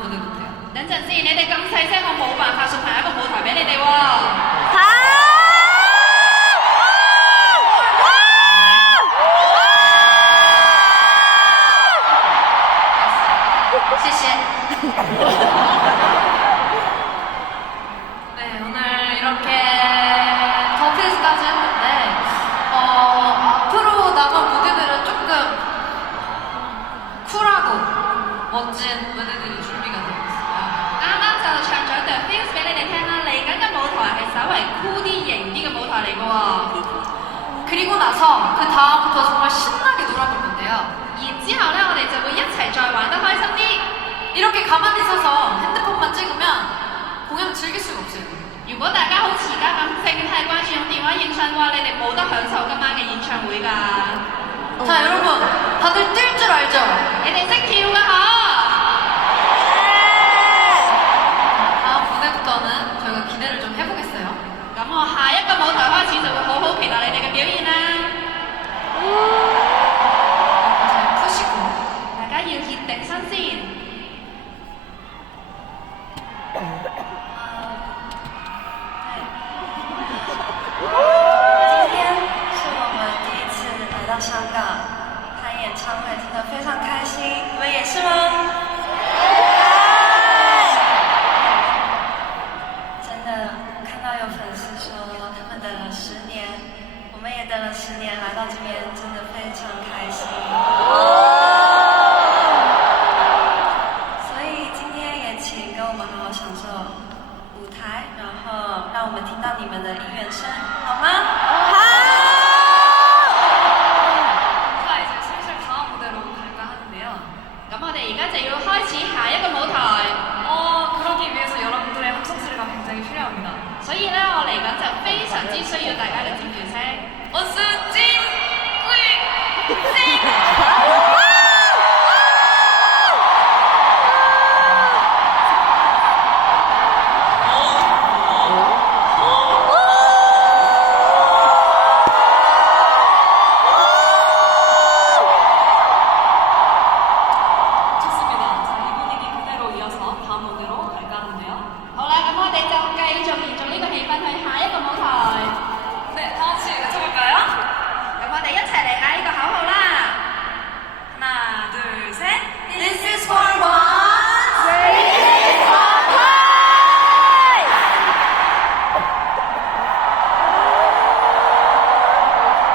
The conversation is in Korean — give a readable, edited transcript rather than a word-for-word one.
무대 못해요. 等陣先，你哋咁細聲，我冇辦法送下一個舞台俾你哋喎。謝謝。 네, 오늘 이렇게 더피스까지 했는데 앞으로 남은 무대들은 조금 쿨하고 멋진 무대들이 준비가 되어 있어요. 啱啱就唱咗對 Fuse 俾你哋聽啦，嚟緊嘅舞台係稍為酷啲、型啲嘅舞台嚟嘅喎。 그리고 나서 그 다음부터 정말 신나게 놀아볼 건데요. 然之後呢，我哋就會一齊再玩得開心啲。 이렇게 가만히 서서 핸드폰만 찍으면 공연 즐길 수가 없어요. 如果大家好似而家咁淨係關注用電話影相嘅話，你哋冇得享受今晚嘅演唱會㗎。 자, 여러분, 다들 뛸 줄 알죠? 你哋識跳㗎嗬？ 다음 무대부터는 저희가 기대를 좀 해보겠어요. 咁我下一個舞台開始就會好好期待你哋嘅表現啦。 잘 푸시고. 大家要熱定身先。 今天是我们第一次来到香港看演唱会，真的非常开心。你们也是吗？真的看到有粉丝说他们等了10年，我们也等了10年，来到这边真的非常开心。所以今天也請跟我们好好享受舞台，然後讓我們聽到你們的音樂聲，好嗎？好。 자, 이제 슬슬 다음 무대로 갈까 하는데요. 咁我哋而家就要開始下一個舞台。 그러기 위해서 여러분들의 함성 소리가 굉장히 필요합니다. 所以咧，我嚟緊就非常之需要大家嘅尖叫聲。원스